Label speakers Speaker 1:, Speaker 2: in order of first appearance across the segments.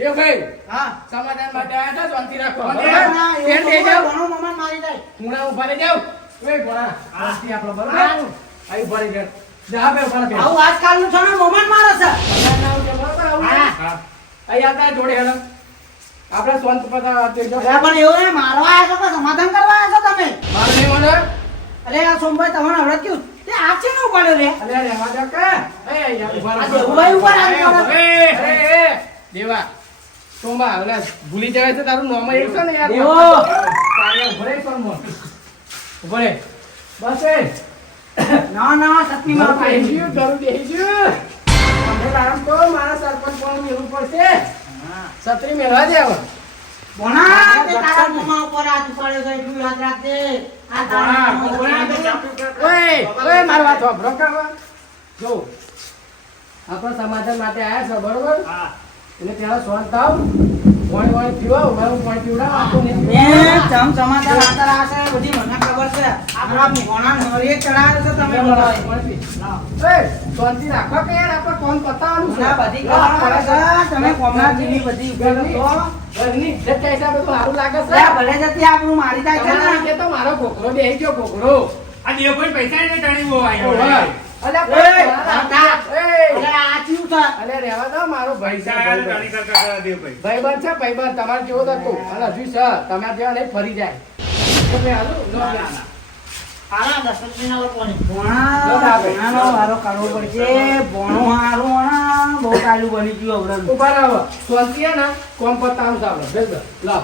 Speaker 1: દેવભાઈ
Speaker 2: હા.
Speaker 1: સમાધાન માટે આયા શાંતિ રાખો.
Speaker 2: ના,
Speaker 1: બરાબર?
Speaker 2: ના. ઘણો મમાન મારી જાય.
Speaker 1: ઊભા રહી આપણો બરાબર. ઊભા રહી. જા બે ઊભા રહી.
Speaker 2: છે ને મમાન મારે છે.
Speaker 1: ના આવશે, બરાબર? આવું
Speaker 2: હા.
Speaker 1: હા. અહીં જોડે હેલો આપણે શાંત પતા તે જો.
Speaker 2: અરે પણ એવું નહીં મારવા આવ્યા છો સમાધાન કરવા આવ્યા છો તમે?
Speaker 1: મારું નહીં મને
Speaker 2: અરે આ સોમભાઈ તમને હમણાં કેવું? તે આ છે ને ઉપાડ્યો રે?
Speaker 1: કે. એ ઊભા રહો.
Speaker 2: ઊભા
Speaker 1: એ, એ, દેવા. સોમા ઓલા ભૂલી જવાય છે તારું નામ એવું છે ને યાર. તારે. ઊભો રહે. બસ
Speaker 2: ના ના સતની
Speaker 1: મારા બેહી ગયું, ઘરું બેહી ગયું. તમે આરામ કરો, મારા સરપંચ પણ મેળવું પડશે. સત્રી મેળવા દે હવે.
Speaker 2: ભણા તે તારા મોમાં ઉપર હાથ ઉપાડ્યો છે એટલું યાદ રાખજે. આ તારા
Speaker 1: ઓય, ઓય, મારી વાત સાંભળો કે જો. આપણે સમાધાન માટે આયા છો બરોબર? એટલે પેલા સોન થાવ પાણી વાણી પીવો મારું પાણી પીવડાવો આપો ને
Speaker 2: એ ચમ ચમાતા આતર આશે બધી મને ખબર છે. આપણા ભોણા નરીએ ચડાયો છે તમે.
Speaker 1: પાણી પી. એ, શાંતિ રાખો કે યાર આપણે કોણ પતાવાનું છે?
Speaker 2: બધી ખબર છે. તમે કોમના જીની બધી ઉકેલો તો.
Speaker 1: ઘરની ઇજ્જત કઈ સાબે તો સારું લાગે છે.
Speaker 2: ભલે જતી આપણું મારી જાય છે ને.
Speaker 1: કે તો મારો ઘોઘરો બેહી ગયો ઘોઘરો
Speaker 3: આ દેવભાઈ પૈસા એને ટાણી આવ્યો
Speaker 1: અલ્યા પણ
Speaker 2: છે
Speaker 1: અલ્યા રહેવા દો મારો ભાઈ
Speaker 3: હતા દેવભાઈ
Speaker 1: ભાઈબંધ છે ભાઈબંધ તમારે જેવો જ હતું અને હજુ છે. તમારે ત્યાં નહીં ફરી જાય. તમે હાલો,
Speaker 2: બની ગયું
Speaker 1: કોમ પતાવું સાંભળો બિલકુલ લો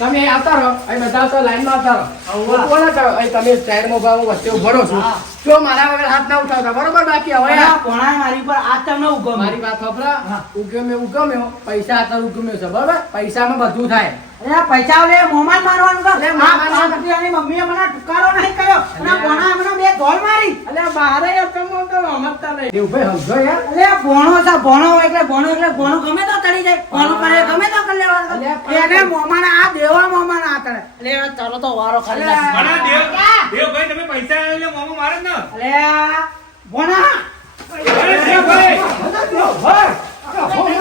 Speaker 1: તમે આવતા રહો. અહીં બધા આવતા લાઈનમાં આવતા રહો. કોને કરો અહીં તમે સાઈડમાં માં ભાવ વચ્ચે ઊભો છો.
Speaker 2: છું
Speaker 1: જો મારા વગર હાથ ના ઉઠાવતા. બરોબર બાકી હવે?
Speaker 2: કોણા મારી પર આ તમને ઉગમ
Speaker 1: મારી વાત સાંભળો.
Speaker 2: હા.
Speaker 1: ઉગમ્યો ઉગમ્યો. પૈસા અત્યારે ઉગમ્યો છે. બરોબર? પૈસામાં બધું થાય.
Speaker 2: અરે પૈસા લે મોમાન મારવાનું છે
Speaker 1: અરે
Speaker 2: આ
Speaker 1: મોમાન
Speaker 2: પાંચ રૂપિયાની મમ્મીએ મને ટુકારો નહીં કર્યો. અને આ મને બે ધોલ મારી.
Speaker 1: અલે બારે એકમો તો રમતતા નહીં. દેવભાઈ સમજો યાર
Speaker 2: અરે આ ભોણો છે એટલે ભોણો એટલે ભોણો ગમે તો ચડી જાય. ભોણો કરે ગમે તો કરી લેવાનું.
Speaker 1: અલ્યા,
Speaker 2: એને મોમાન આ દેવા મોમાન આ ચાલો તો વારો ખાલી
Speaker 1: અલ્યા.
Speaker 2: લાગે.
Speaker 3: દેવ દેવભાઈ તમે પૈસા એટલે મોમો મારે જ ને.
Speaker 2: અલે આ ભોણા
Speaker 3: અરે દેવભાઈ
Speaker 1: દેવભાઈ!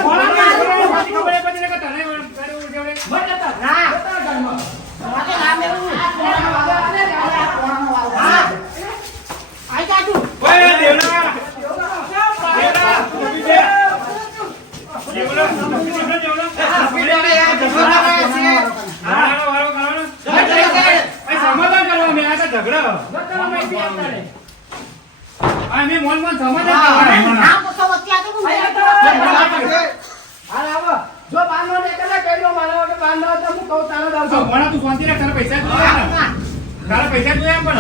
Speaker 2: ભોણા મારી.
Speaker 3: પછી ખબર પડી ને કે તને કરે ઉઠ્યો રે.
Speaker 2: ના તમારે નામ એવું. અરે આ ભોણાનો વારો. હા. આઈ જા તું.
Speaker 3: ઓય દેવલા દેવલા ઊભી છે. દેવલા ઊભી છે, દેવલા. હા, હાલો, હાલો, હાલો. અહીં સમાધાન કરવા મેં આ તો ઝઘડા. આ મોન મોન સમજ.
Speaker 2: આ પૂછો વચ્ચે આ તો હું
Speaker 1: હાલ આવો. જો બાંધો ને એકલા કહી દો મારા વગર બાંધો તો હું કહું તારો દઉં
Speaker 3: તો
Speaker 1: છું.
Speaker 3: ભણા તું શાંતિ રાખ, તારા પૈસા તું લે ને. તારા પૈસા તું એમ પણ.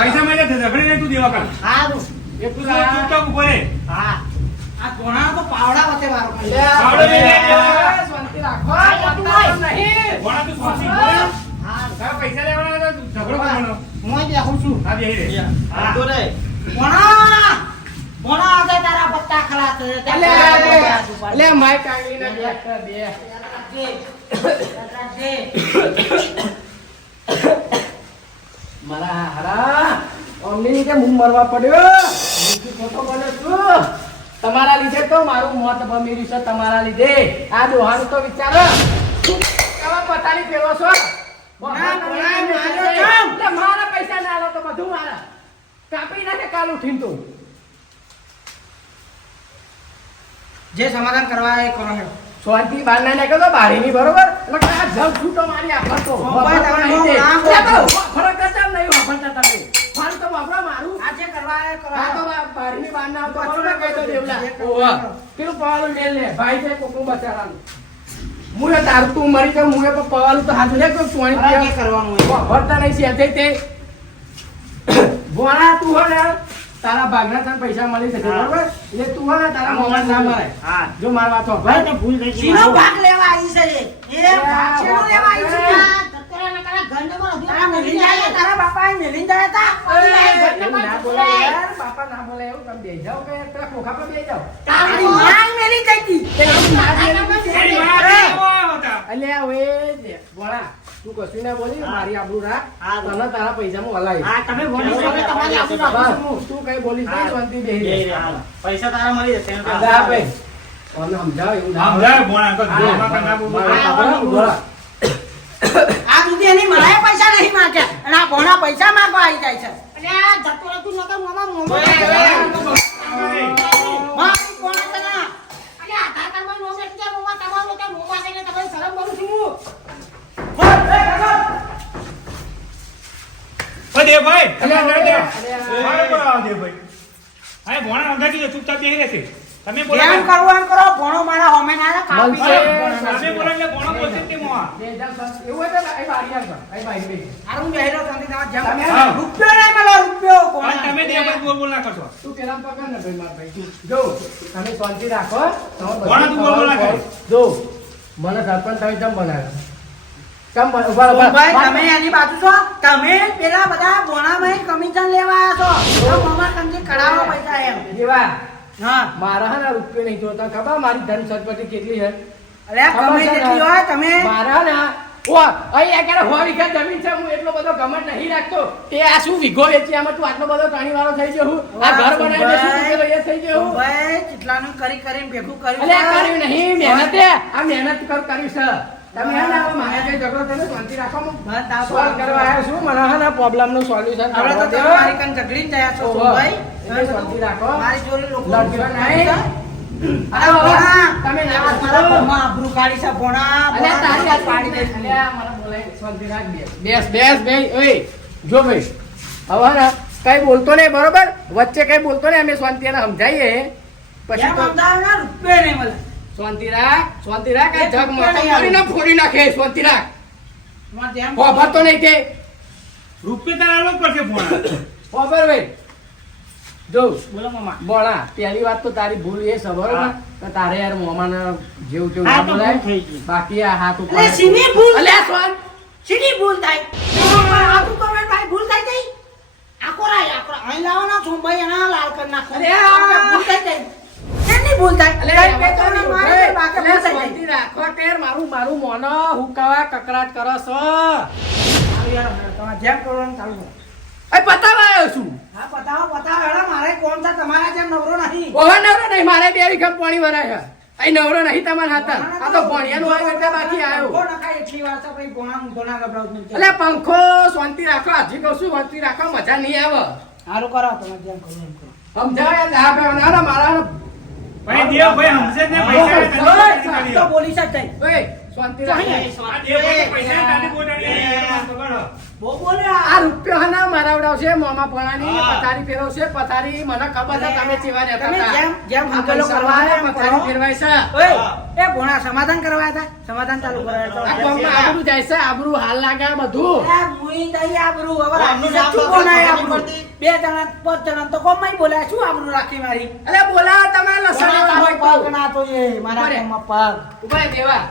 Speaker 3: પૈસા મળે તો ઝઘડે નહીં તું દેવા કર.
Speaker 2: હા
Speaker 3: તું તો ઊભો રે.
Speaker 2: હા. આ કોણા તો પાવડા વચ્ચે મારો ખાલી.
Speaker 1: લે, શાંતિ રાખો. નહીં.
Speaker 3: ભણા તું શાંતિ બોલ
Speaker 2: હા.
Speaker 3: તારા પૈસા લેવાના તું ઝઘડો કરવાનો.
Speaker 2: હું આ બેહું છું.
Speaker 3: હા, બેહી રે હા.
Speaker 2: ભોણા! ભોણા આજે તારા પત્તા
Speaker 1: બે. મારા હારા. અમની કે હું મરવા પડ્યો. ફોટો બને છું? તમારા લીધે તો મારું મોત ભમેર્યું છે તમારા લીધે. આ દોહાનું તો વિચારો. તમે પતાની ફેરવો છો? મારા પૈસા ના લો તો બધું મારા. કાપી નાખે કાલ ઉઠીને તું
Speaker 2: જે સમાધાન કરવા એ કરો હેડો.
Speaker 1: શાંતિ ના તો બારીની બરોબર એટલે આ જગ છૂટો મારી આપો તો
Speaker 2: સોમભાઈ, તમે
Speaker 1: નહીં દે.
Speaker 2: નામ
Speaker 1: એટલે તો
Speaker 2: બોલો.
Speaker 1: ફરક કરતા નહીં વાપરતા તમે મારું તો વાપરો મારું
Speaker 2: આ જે કરવા એ કરો
Speaker 1: આ તો
Speaker 2: હેડો.
Speaker 1: બા- બારીની બહાર ના આવતો બરોબર કહી દો દેવલા.
Speaker 2: જે કરો
Speaker 1: ઓવા.
Speaker 2: કરો.
Speaker 1: પેલું પવાલું મેલ લે. ભાઈ છે કોકનું બચારાનું. મુએ તારું તું મરી પણ પવાલું તો હાથ લે કોઈ પોણી
Speaker 2: મારે કરવાનું હોય.
Speaker 1: નહીં છે તે તે ભોળા તું હો ને તારા ભાગના તને પૈસા મળી શકે બરોબર? એટલે તું હો ને તારા મોમાં ના મરાય
Speaker 3: હા.
Speaker 1: જો માર વાત
Speaker 3: ભાઈ,
Speaker 1: ભાઈ
Speaker 3: તો ભૂલ થઈ ગઈ.
Speaker 2: શીનો ભાગ લેવા આવી છે એ? એ ભાગ શીનો લેવા આવી છે? તારા મેલીન જાય, તારા બાપાએ મેલીન જાય
Speaker 1: એવું ના બોલે યાર. બાપા ના બોલે એવું. તમે બે જાઓ કે પેલા ખોખા પર બેસી જાઓ.
Speaker 2: તારી
Speaker 1: હવે ભોળા, તું કશું ના બોલી મારી આબરૂ રાખ. તને તારા પૈસા હું હલાવીશ.
Speaker 2: હા, તમે બોલી શકો તમારી આબરૂ રાખો
Speaker 1: બસ, તું કઈ બોલી નહીં. શાંતિ બેસી
Speaker 2: પૈસા તારા મળી જશે
Speaker 1: દા ભાઈ. ઓને સમજાવ એવું ના
Speaker 3: સમજાવ
Speaker 1: હોય.
Speaker 3: જાય ભોણા તો જોવા કાં ના બોલો.
Speaker 2: આ સુધી એની માએ પૈસા નહીં માંગે અને આ ભોણા પૈસા માંગવા આવી જાય છે. અને આ જતો રહેતું નતો મોમાં મોમાં તમારી શરમ કરું છું
Speaker 3: ભોણા દો, ચૂપચાપ બેસી રહેશે. તમે બોલો
Speaker 2: જેમ
Speaker 3: કે-
Speaker 2: એમ કરો ભોણો મારા હોમે ના કાપી
Speaker 1: મળશે.
Speaker 3: તમે બોલો એટલે ભોણો બોલશે તે મોંમાં.
Speaker 1: બે હજાર સત- એવું હોય તો અહીં બારી આવજો. અહીં બારી બેસી.
Speaker 2: હારું બેહેલો શાંતિ તમારે જેમ રૂપિયો નહીં મળે, રૂપિયો
Speaker 3: પણ
Speaker 2: ભોણા.
Speaker 3: તમે દેવભાઈ બોલ બોલ ના કરશો.
Speaker 1: તું પેલા પકડ ને ભાઈ મારા ભાઈ. જો, તમે શાંતિ રાખો.
Speaker 3: તું બોલ બોલ ના
Speaker 1: જો, મને સરપંચ તમે કેમ બનાવ્યો?
Speaker 2: તમે એની બાજુ છો? તમે પેલા બધા ભોણામાં કમિશન લેવા આવ્યા છો. તો મામા તમને કઢાવો પૈસા એમ.
Speaker 1: જેવા,
Speaker 2: હા.
Speaker 1: મારા હે રૂપિયો નહીં જોતા. ખબર? મારી ધન સંપત્તિ કેટલી છે
Speaker 2: અરે ગમે તેટલી હોય તમે
Speaker 1: મારા ને ઓ અહીં ક્યારે સો વીઘા જમીન છે હું એટલો બધો ઘમંડ નહીં રાખતો. તે આ શું વીઘો વેચી? આમાં તું આટલો બધો પાણી વાળો થઈ ગયો હું? આ ઘર બનાવી શું તું થઈ ગયો
Speaker 2: ભાઈ કેટલાનું કરી કરીને ભેગું કર્યું
Speaker 1: અલે કર્યું નહીં. મહેનતે. આ મહેનત કર કર્યું છે. તમે હે ને મારા કઈ ઝઘડો થયો શાંતિ રાખો. હું સોલ્વ કરવા આવ્યો છું. મને હે ને પ્રોબ્લેમનું સોલ્યુશન
Speaker 2: હવે તો તમે મારી કાન ઝઘડીને જયા છો
Speaker 1: ઓહો. શાંતિ રાખો.
Speaker 2: મારી જોડે લોકો
Speaker 1: લડજો નહીં. તમે ના
Speaker 2: આ આબરૂ કાઢી છે ભોણા,
Speaker 1: અલે તારી હાથ પાડી દે.
Speaker 2: દે.
Speaker 1: અલે આ મને બોલાય. શાંતિ રાખ બે. બેસ બેસ ઓય જો ભાઈ. હવે ને કઈ બોલતો નહીં બરોબર? વચ્ચે કઈ બોલતો નહીં અમે શાંતિ સમજાવીએ સમજાઈએ. પછી
Speaker 2: નહીં મળે.
Speaker 1: શાંતિ રાખ શાંતિ રાખ આ જગ
Speaker 2: નહીં
Speaker 1: ફોડી ના નાખે શાંતિ રાખ. ખબર તો નહીં તે
Speaker 3: રૂપિયા તારા આલવો જ પડશે ભોણા.
Speaker 1: ખબર ભાઈ જો
Speaker 2: બોલો મામા.
Speaker 1: બોણા પહેલી વાત તો તારી ભૂલ એ
Speaker 2: હા.
Speaker 1: તો તારે યાર મોમાને જેવું તેવું ના બોલાય. બાકી આ હાથ ઉપર
Speaker 2: અલે સીની ભૂલ
Speaker 1: અલે આ સ્વાન
Speaker 2: ભૂલ થાય. આ તું ભાઈ ભૂલ થાય ગઈ. આખો રાય અહીં લાવવાના છો ભાઈ એના લાલ કર નાખો.
Speaker 1: અરે
Speaker 2: ભૂલ થાય ગઈ. ભૂલ થાય મારે બાકી ભૂલ થઈ
Speaker 1: રાખો ટેર મારું મારું મોનો હુકાવા કકરાટ કરો છો.
Speaker 2: તમારે જેમ કરવાનું ચાલુ.
Speaker 1: એ પતાવા આવ્યો છું.
Speaker 2: હા મારે કોણ છે? તમારા જેમ નવરો નહીં.
Speaker 1: ઓહો નવરો નહીં. મારે બે વીઘા પાણી વરાય છે. અહીં નવરો નહીં તમારા હતા આ તો ભણિયાનું હોય એટલે બાકી આવ્યો.
Speaker 2: એટલી વાર ભાઈ ગોણા ગભરાવું
Speaker 1: પંખો શાંતિ રાખો. હજી કહું છું શાંતિ રાખો. મજા નહીં આવે.
Speaker 2: સારું કરો તમે જેમ કરો
Speaker 1: સમજાવે? મારા
Speaker 3: ભાઈ ને પૈસા
Speaker 2: તો બોલી શકે
Speaker 1: ઓય શાંતિ રાખો.
Speaker 3: પૈસા બોટાડી એ પકડો.
Speaker 2: બહુ બોલ્યા
Speaker 1: આ. રૂપિયો મોમાં પણાની
Speaker 3: હા.
Speaker 1: પથારી ફેરવશે પથારી મને ખબર છે તમે ચેવા રહેતા
Speaker 2: તમે જેમ- જેમ
Speaker 1: આ
Speaker 2: કરવા
Speaker 1: વાળા પથારી ફેરવાય છે.
Speaker 2: ઓય એ ભોણા સમાધાન કરવા હતા? સમાધાન ચાલુ
Speaker 1: આ
Speaker 2: કરાય
Speaker 1: ગામમાં આબરૂ જાય છે આબરૂ હાલ લાગે બધું.
Speaker 2: એ મુઈ દઈ આબરૂ હવે આબરૂ? બે જણા પાંચ જણા તો કોમમાં બોલ્યા શું આબરૂ રાખી મારી?
Speaker 1: અરે બોલાવો તમે લસણ
Speaker 2: કોના પગ
Speaker 1: તો.
Speaker 2: ના તો એ મારા કોમમાં પગ
Speaker 1: ઊભા દેવા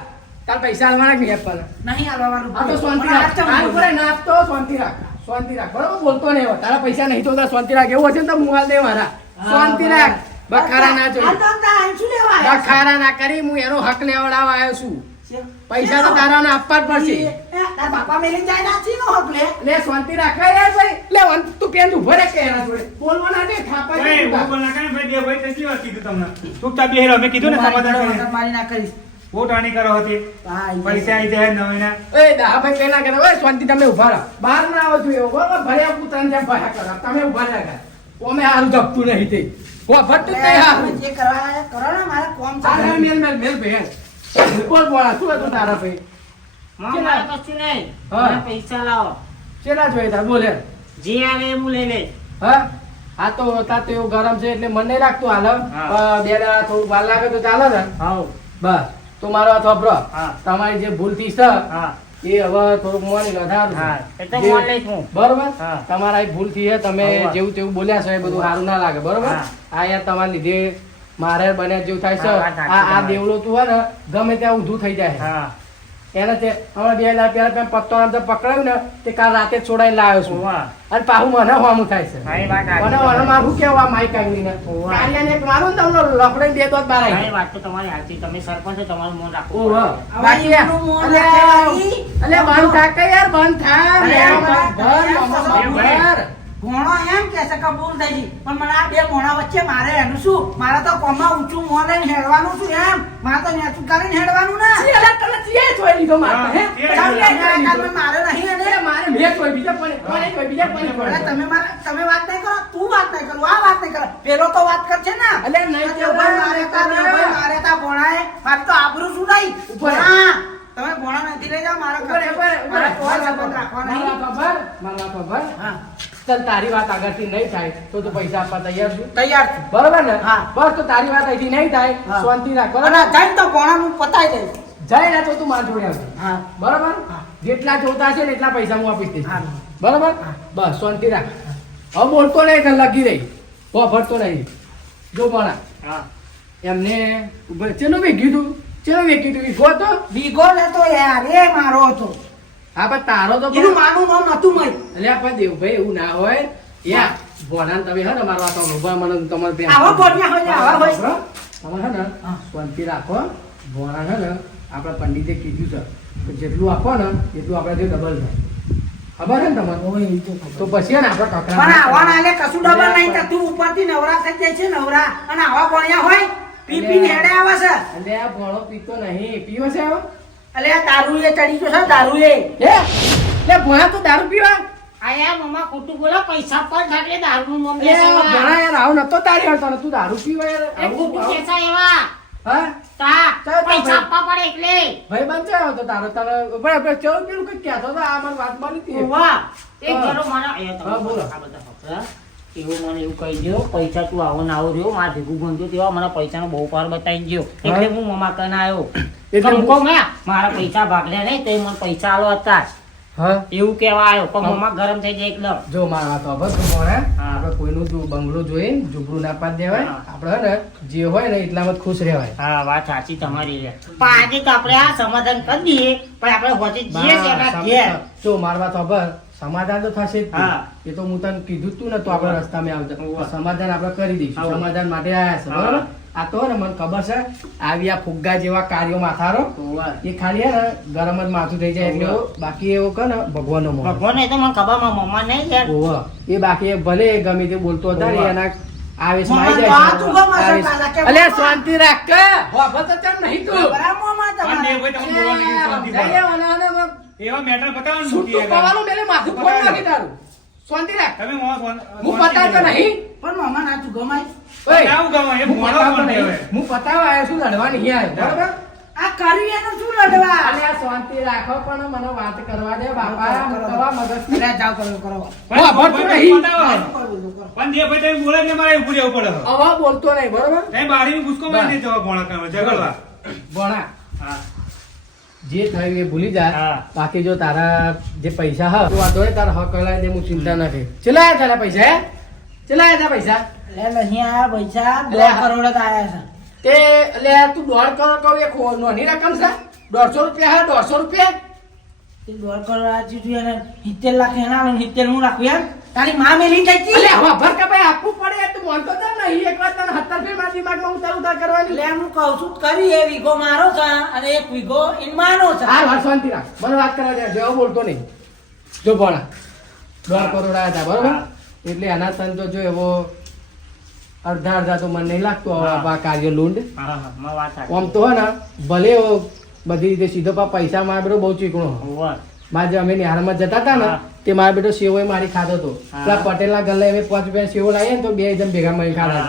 Speaker 1: તાર પૈસા આલવાના નહીં આપવાના?
Speaker 2: નહીં આલવાનું.
Speaker 1: આ તો શાંતિ રાખ. તાર ઉપર નાપ તો શાંતિ રાખ. શાંતિ રાખ. બરોબર બોલતો નહીં હોય તારા પૈસા નહીં તો તારા શાંતિ રાખ. એવું હશે ને તો હું હાલ દે મારા શાંતિ રાખ. બખારા ના જોઈ
Speaker 2: જોઈ
Speaker 1: બખારા ના કરી હું એનો હક લેવડાવવા આવ્યો છું. પૈસા તો તારાને આપવા જ પડશે.
Speaker 2: તાર બાપા મેલી જાય ના ચીનો હક લે.
Speaker 1: લે શાંતિ રાખવા યાર ભાઈ. લે તું પેન ઊભો રે કે એના જોડે. બોલવાના દે
Speaker 3: ભાઈ તે કીધું તમને. મેં ને સમાધાન.
Speaker 2: મારી ના કરીશ.
Speaker 3: બહુ ટાણી કરો હતી.
Speaker 2: હા.
Speaker 3: પૈસા આવી જાય નવીના
Speaker 1: એ દા ભાઈ કેના ના કરે ઓય શાંતિ તમે ઊભા રહો. બહાર ના આવો જોઈએ બરોબર ભર્યા પુત્રને જે ભયા કરો તમે ઊભા રહ્યા કર ઓમે હારું ધપતું નહીં તે. કો ભટ્ટ જ નહીં હારું.
Speaker 2: જે કરવા આયા કરો ને મારે કોમ છે
Speaker 1: આ મેલ મેલ મેલ ભાઈ બોલ બોલા શું હતું તારા ભાઈ?
Speaker 4: મારા પછી નહીં.
Speaker 1: હા.
Speaker 4: મને પૈસા લાવો.
Speaker 1: ચેલા જોઈએ તા બોલે
Speaker 4: જે આવે એ હું લઈ લે
Speaker 1: હા? આ તો તા તો એવું ગરમ છે એટલે મને નહીં લાગતું હાલ
Speaker 4: હા.
Speaker 1: બે દાડા થોડું વાર લાગે તો ચાલે ને.
Speaker 4: હા.
Speaker 1: બસ. તો મારો આ વાપરો. તમારી જે ભૂલથી છે એ હવે થોડુંક મોની વધારું
Speaker 4: એ
Speaker 1: બરોબર? તમારા એક ભૂલથી છે તમે જેવું તેવું બોલ્યા છો એ બધું સારું ના લાગે. બરોબર. આ યાર તમારા લીધે મારે બને જેવું થાય છે. આ દેવડો તું હોય ને ગમે ત્યાં ઊંધું થઈ જાય. એને તે હમણાં બે હજાર પહેલા પેલા પત્તો આમ તો પકડાયું ને તે કાલ રાતે છોડાઈ લાવ્યો છું. અને પાછું મને હોમું થાય છે. મને મને મારું કેવા માઈક આવીને
Speaker 4: ઓવા.
Speaker 1: કાર્યાને મારું ને તમને લફડે બે તો બાર આવી
Speaker 4: વાત તો તમારી હાથી તમે સરપંચ છો, તમારું મોન રાખો
Speaker 1: ઓહો. બાકી
Speaker 2: રાખવાની.
Speaker 1: બંધ થા કે યાર બંધ થા
Speaker 2: ભોણો એમ કે છે કબૂલ થઈ પણ મને આ બે ભોણા વચ્ચે મારે એનું શું? મારે તો કોમાં ઊંચું મોં લઈને હેડવાનું છું એમ? મારે તો નેચું કરીને હેડવાનું ને?
Speaker 1: એટલે તને જીએ જોઈ લીધો મારે, હે?
Speaker 2: મારે નહીં અને
Speaker 1: મારે મેં જોઈ, બીજા પણ કોને જોઈ, બીજા
Speaker 2: પણ? તમે મારે તમે વાત નહીં કરો તું વાત નહીં કરો આ વાત નહીં કરો. પેલો તો વાત કરશે ને?
Speaker 1: એટલે નહીં
Speaker 2: મારે તા મારે તા ભોણાએ. મારે તો આબરૂ શું નહીં?
Speaker 1: ઉપર.
Speaker 2: ભોણા લઈ મારે. મારે
Speaker 1: ખબર.
Speaker 2: હા.
Speaker 1: ચાલ, તારી વાત આગળથી નહીં થાય તો તું પૈસા આપવા તૈયાર છું.
Speaker 2: તૈયાર છું.
Speaker 1: બરોબર ને?
Speaker 2: હા.
Speaker 1: બસ તો તારી વાત અહીંથી નહીં થાય. શાંતિ રાખ બરોબર?
Speaker 2: તો પતાઈ દઈશ
Speaker 1: જાય ને તો તું માર જોડે આવજે.
Speaker 2: હા.
Speaker 1: બરોબર? જેટલા જોતા છે ને એટલા પૈસા હું આપીશ દઈશ બરોબર? બસ શાંતિ રાખ. હવે બોલતો નહીં કે લગી રહી. ફરતો નહીં જો પણ
Speaker 4: હા.
Speaker 1: એમને ચેનું વેગ્યું તું ચેનું વેગ્યું તું? વિગો તો
Speaker 2: બીગો લેતો યાર એ મારો હતો.
Speaker 1: હા પણ તારો તો
Speaker 2: એનું માનું નામ નતું મય
Speaker 1: અલ્યા પણ દેવભાઈ એવું ના હોય. યા ભોણાને તમે હે ને મારો તો અનુભવ મને તમારે ત્યાં
Speaker 2: આવો બોલ્યા હોય આવા હોય.
Speaker 1: તમે હે ને. શાંતિ રાખો. ભોણા હે ને આપણા પંડિતે કીધું છે. કે જેટલું આપો ને એટલું આપણે જે ડબલ થાય. ખબર છે ને તમારે તો પછી ને આપણે કકડા
Speaker 2: પણ આવા નાલે કશું ડબલ નહીં થતું ઉપરથી નવરા થઈ જાય છે નવરા. અને આવા ભોણિયા હોય પી પી આવે છે.
Speaker 1: અલે આ ભોળો પીતો નહીં. પીવો છે હવે?
Speaker 2: અલે આ દારૂ એ ચડી ગયો છે દારૂ એ
Speaker 1: હે? લે ભોણા તો દારૂ પીવા?
Speaker 4: આયા મમ્મા ખોટું બોલો પૈસા પર
Speaker 1: યાર આવું નતો તારી હળતો ને તું દારૂ પીવા યાર
Speaker 4: ખોટું કેસા એવા.
Speaker 1: હા?
Speaker 4: તા પૈસા
Speaker 1: ભાઈ.
Speaker 4: આપવા પડે એટલે.
Speaker 1: ભાઈ બંધ તો તારો તારો. બરાબર આપણે પેલું કઈ કહેતો તો આ મને વાત મળી હતી.
Speaker 4: વાહ તે ઘરો મારા
Speaker 1: હા, બોલો.
Speaker 4: આ બધા. એવું મને એવું કહી દો પૈસા તું આવો ને આવો રહ્યો મારા ભેગું ગણજો તેવા મને પૈસાનો બહુ પાર બતાવી ગયો એટલે હું મમા કન આવ્યો
Speaker 1: એટલે
Speaker 4: મારા પૈસા ભાગલ્યા નહીં તો મને પૈસા આલો હતા એવું કેવા આવ્યો પણ મમા ગરમ થઈ જાય એકદમ.
Speaker 1: જો મારા તો ભણે
Speaker 4: હા.
Speaker 1: આપણે કોઈનું જો બંગલો જોઈએ ઝૂંપડું ના પાડ દેવાય.
Speaker 4: આપડે
Speaker 1: આપણે ને જે હોય ને એટલામાં ખુશ રહેવાય.
Speaker 4: હા વાત સાચી તમારી રે પણ આજે તો આપણે આ સમાધાન કરી દઈએ. પણ આપણે હોજે જઈએ
Speaker 1: જો મારવા તો વાપર સમાધાન તો થશે જ
Speaker 4: હા.
Speaker 1: એ તો હું તને કીધું તું ને તો આપણે રસ્તામાં આવતા સમાધાન આપણે કરી દઈશું. સમાધાન માટે આયા છે. બરાબર? આ તો ને મને ખબર છે આવી આ ફુગ્ગા જેવા કાર્યો માથારો એ ખાલી ને ગરમ જ માથું થઈ જાય એટલે બાકી એવું કે ને ભગવાનનો મોહ
Speaker 4: ભગવાન એ તો મને ખબર મારા મમ્મા નહીં યાર.
Speaker 1: ઓહો. એ બાકી ભલે ગમે તે બોલતો હતા ને એના આવી જાય અલ્યા,
Speaker 2: મામા.
Speaker 1: શાંતિ રાખ કે. તો નહીં તું
Speaker 2: તમારે
Speaker 3: બોલવાની શાંતિ
Speaker 1: અને
Speaker 3: એવા મેટર બતાવો
Speaker 1: છૂટું
Speaker 3: મૂકી
Speaker 1: મેલે માથું ફોડ લાગી તારું. શાંતિ રાખ.
Speaker 3: તમે
Speaker 1: હું પતાવતો નહીં.
Speaker 2: પણ મામા ના તું ગમાય.
Speaker 1: ઓય,
Speaker 3: ના ગમાય. ગમે, એ
Speaker 1: મોડો
Speaker 3: પણ
Speaker 1: નહીં. હું પતાવવા આવ્યો છું લડવા નહીં આવ્યો. બરાબર?
Speaker 2: આ કરી એનો શું લડવા?
Speaker 1: અલ્યા, શાંતિ રાખો પણ મને વાત કરવા દે બાપા. કરવા મદદ
Speaker 2: કરે. જાવ કરો કરો.
Speaker 1: હા, ભરતું
Speaker 3: ભાઈ,
Speaker 1: નહીં.
Speaker 3: પણ જે ભાઈ તમે બોલે ને મારે ઉભું રહેવું પડે હવે.
Speaker 1: હવે બોલતો નહીં બરાબર?
Speaker 3: તમે બારીની ગુસ્કો મારી દેજો હવે ભોણા કરવા, ઝઘડવા.
Speaker 1: ભણા
Speaker 3: હા.
Speaker 1: જે થયું એ ભૂલી જા.
Speaker 4: હા.
Speaker 1: બાકી જો તારા જે પૈસા હા તું વાંધો નહીં તારા હક કરાય દે હું ચિંતા નથી. ચલા આયા તારા પૈસા હે? ચલા આયા તારા પૈસા?
Speaker 2: એટલે નહીં આયા પૈસા દોઢ. કરોડ જ આયા છે.
Speaker 1: તે એટલે તું દોઢ કરોડ કહું એ ખો- રકમ છે? દોઢસો રૂપિયા હા દોઢસો રૂપિયા?
Speaker 2: એ દોઢ કરોડ તું એને સિત્તેર લાખ એના સિત્તેર હું રાખું એમ? તારી માં મેલી જાય
Speaker 1: અરે હવે ભર કે ભાઈ આપવું પડે તું માનતો જ નહીં એક વાર તને હત્તર ફેર મારા દિમાગમાં ઉતાર ઉતાર કરવાની.
Speaker 2: લે હું કહું છું કરી એ વીઘો મારો છે અને એક વીગો ઇન માનો છે.
Speaker 1: હાર હાર શાંતિ રાખ. મને વાત કરવા દે જેવો બોલતો નહીં. જો ભણા દોઢ કરોડ આવ્યા હતા બરોબર? એટલે એના તન તો જો એવો અડધા અડધા તો મને નહીં લાગતું હવે. આ કાર્ય લુંડ.
Speaker 4: હા હા વાત સાચી.
Speaker 1: આમ તો હે ને ભલે બધી રીતે સીધો પા પૈસા માં બહુ ચીકણો. મારે જે અમે નિહાળમાં જતા હતા ને તે મારા બેટો સેવો મારી ખાતો હતો. પેલા પટેલ ના ગલ્લે અમે પાંચ રૂપિયા સેવો લાવીએ ને તો બે જણ ભેગા મળી ખાતા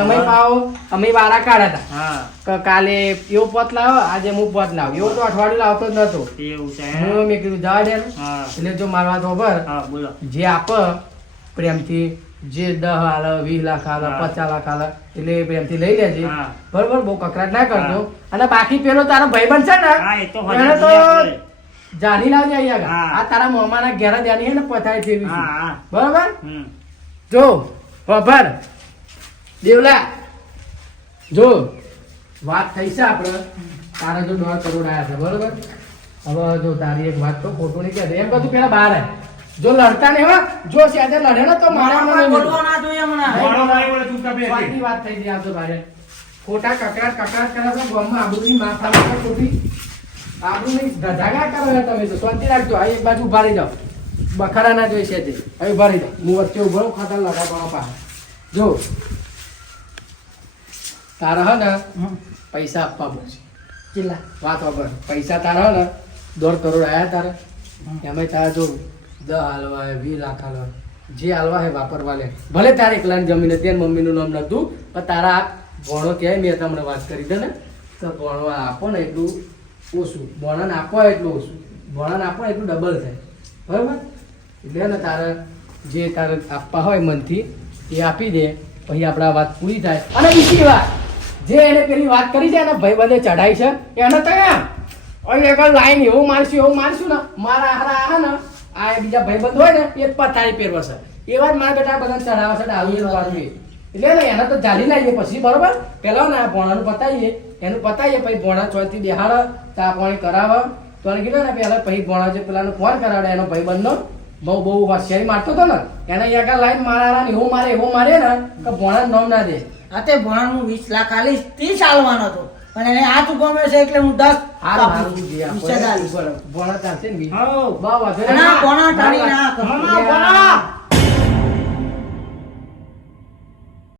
Speaker 1: અમે પાવ અમે વારા કાઢ્યા હતા. કાલે એવો પત લાવો આજે હું પત લાવ. એવો તો અઠવાડિયું લાવતો જ નતો. હું? મેં કીધું જવા દે એટલે જો મારવા તો ખબર જે આપ પ્રેમથી જે દહ હાલ વીસ લાખ હાલ પચાસ લાખ હાલ એટલે પ્રેમથી લઈ લેજે. બરોબર બહુ કકરાટ ના કરજો. અને બાકી પેલો તારો ભાઈબંધ છે ને એને તો. જાની લાવજે અહીંયા આ તારા મોમાના ઘેર જ આની હે ને પથાય જેવી બરોબર? જો ખબર દેવલા જો વાત થઈ છે આપણે તારા જો દોઢ કરોડ આવ્યા છે બરોબર? હવે જો તારી એક વાત તો ખોટું નહીં કહેતો. એમ બધું પેલા બહાર. જો લડતા નહીં હો. જો સેજે લડે ને તો મારા
Speaker 2: મારા
Speaker 1: મને
Speaker 2: બોલવા જોઈએ હમણાં.
Speaker 1: વાત થઈ ગઈ આ તો ભારે ખોટા કકડાટ કકડાટ કરે છે ગોમમાં આબરૂની માથા પર ખોટી આબરૂની ધજાગા કરો ને તમે? તો શાંતિ રાખજો. આ એક બાજુ ઊભા રહી જાઓ. ના જોઈ છે તે. હવે ભરી દો હું વચ્ચે ઊભો રહું, ખાતર લગાવવાનો પાસે જો. તારા હે ને પૈસા આપવા પડશે.
Speaker 2: ચિલ્લા
Speaker 1: વાત વગર પૈસા તારા હે ને દોઢ કરોડ આયા તારે. એમાં તારા જો દસ હાલવા હે વીસ લાખ હાલવા જે હાલવા હે વાપરવા લે. ભલે તારે એકલાની જમીન હતી મમ્મીનું નામ નતું પણ તારા ભણો કહેવાય મેં તમને વાત કરી દે ને તો ભણવા આપો ને એટલું ઓછું. ભણાને આપવા એટલું ઓછું. વર્ણન આપવા એટલું ડબલ થાય. બરાબર? એટલે ને તારે જે તારે આપવા હોય મનથી, એ આપી દે. પછી આપણે વાત પૂરી થાય. અને બીજી વાત, જે એને પેલી વાત કરી છે ને, ભાઈ બધે ચઢાઈ છે, એને તો અહીં આગળ લાઈન એવું મારશું એવું મારશું ને, મારા હારા આ ને, આ બીજા ભાઈબંધ હોય ને, એ જ પથારી પહેરવા છે. એવા જ મારા બેટા બધા ચઢાવે છે આવી એનું વાત. એટલે ને એને તો ચાલી લાવીએ પછી બરોબર? પેલા ને ભોણાનું પતાવીએ એનું પતાવીએ પછી ભોણા ચોથી બેહાડ ચા પાણી કરાવે. તો એને કીધું ને પેલા પછી ભોણા જે પેલાનો ફોન કરાવડે એનો ભાઈબંધનો. બહુ બહુ હોશિયારી મારતો હતો ને. એને અહીંયા લાઈન મારા એવું મારે એવું મારે ને કે ભોણા નોમ ના દે.
Speaker 2: આ તે ભણાનું વીસ લાખ આલીશ ત્રીસ આલવાનો હતો. પણ એને આ ચૂકવવાનો છે એટલે હું દસ.
Speaker 1: ભોણા ચાલશે ને બી? ભોણા.
Speaker 2: અને આ ભોણા.